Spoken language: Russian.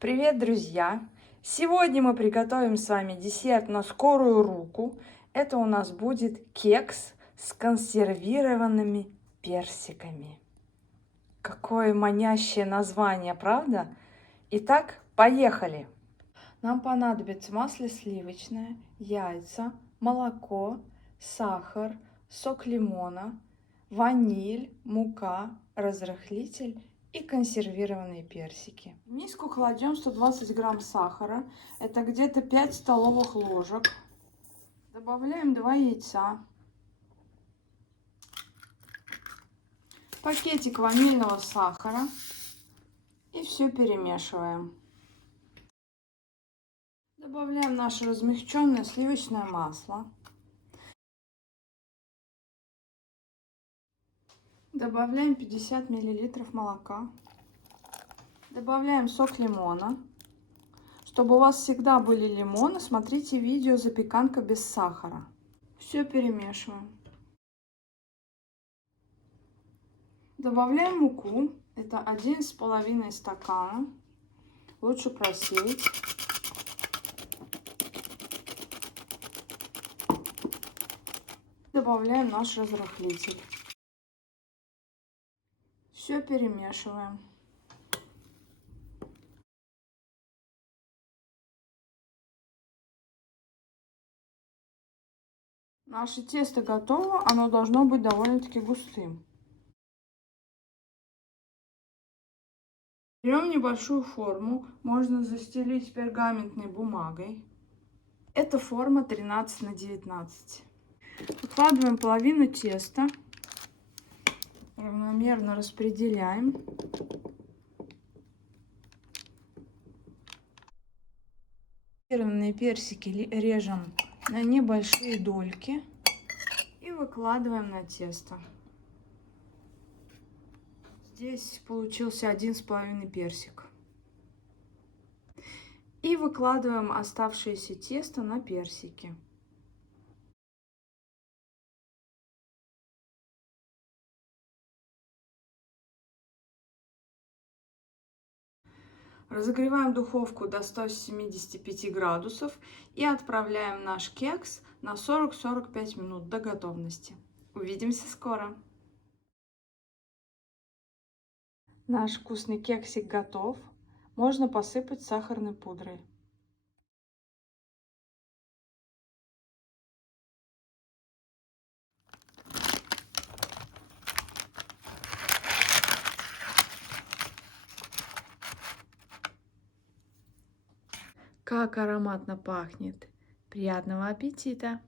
Привет, друзья! Сегодня мы приготовим с вами десерт на скорую руку. Это у нас будет кекс с консервированными персиками. Какое манящее название, правда? Итак, поехали! Нам понадобится масло сливочное, яйца, молоко, сахар, сок лимона, ваниль, мука, разрыхлитель и консервированные персики. В миску кладем 120 грамм сахара, это где-то 5 столовых ложек. Добавляем 2 яйца, пакетик ванильного сахара и все перемешиваем. Добавляем наше размягченное сливочное масло. Добавляем 50 мл молока. Добавляем сок лимона. Чтобы у вас всегда были лимоны, смотрите видео «Запеканка без сахара». Все перемешиваем. Добавляем муку. Это 1,5 стакана. Лучше просеять. Добавляем наш разрыхлитель. Все перемешиваем. Наше тесто готово, оно должно быть довольно-таки густым. Берем небольшую форму, можно застелить пергаментной бумагой. Это форма 13 на 19. Выкладываем половину теста, равномерно распределяем. Консервированные персики режем на небольшие дольки и выкладываем на тесто. Здесь получился 1,5 персик. И выкладываем оставшееся тесто на персики. Разогреваем духовку до 175 градусов и отправляем наш кекс на 40-45 минут до готовности. Увидимся скоро! Наш вкусный кексик готов. Можно посыпать сахарной пудрой. Как ароматно пахнет! Приятного аппетита!